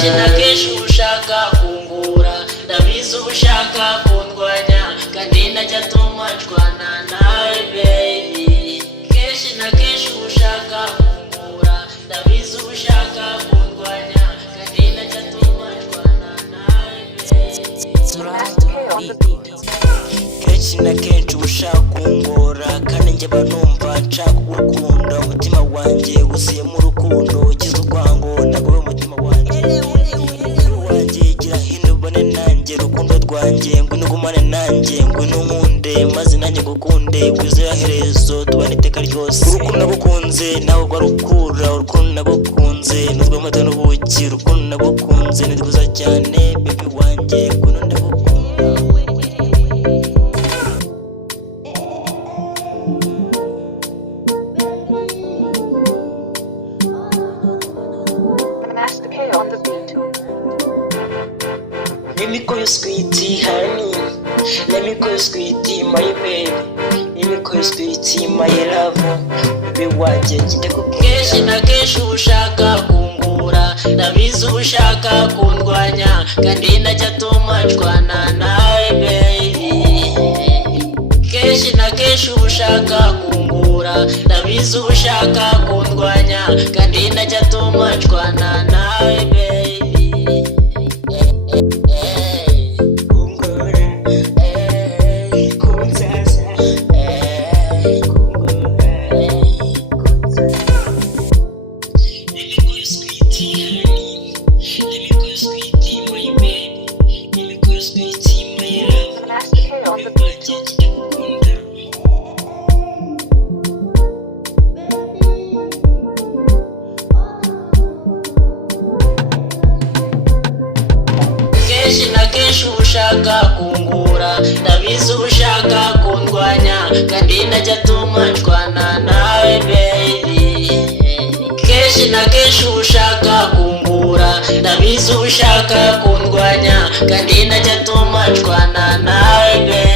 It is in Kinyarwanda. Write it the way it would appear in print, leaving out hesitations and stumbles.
kenshi na kenshi ushaka kungura ndabizi ushaka kundwanya kandi najya tumacwana nawe baby kenshi na kenshi ushaka kungura ndabizi ushaka kundwanya kandi najya tumacwana nawe baby kenshi na kenshi ushaka kungora kandi njye banumva nshaka kugukunda umutima wanjye wuzuye mu rukundo ugize urwango nagowe umutima wanjye gira hino ubone nanjye rukundo rwanjye ngwino ugumane nanjye ngwino nkunde maze nanjye ngukunde wuzuye herezo tubane iteka ryose urukundo nagukunze nawe rwarukura urukundo nagukunze nuzwe amata n'ubuki urukundo nagukunze ni rwiza cyane baby wanjye ngwino ndagukunda. Let me call you sweetie honey, let me call you sweetie my baby, let me call you sweetie my love, baby wanjye njye kukunda. Kenshi na kenshi ushaka kungura ndabizi ushaka kundwanya kandi najya tumacwana nawe baby kenshi na kenshi ushaka kungura ndabizi ushaka kundwanya kandi najya tumacwana nawe baby kenshi na kenshi ushaka kungura ndabizi ushaka kundwanya kandi najya tumacwana nawe baby kenshi na kenshi ushaka kungura ndabizi ushaka kundwanya kandi najya tumacwana nawe baby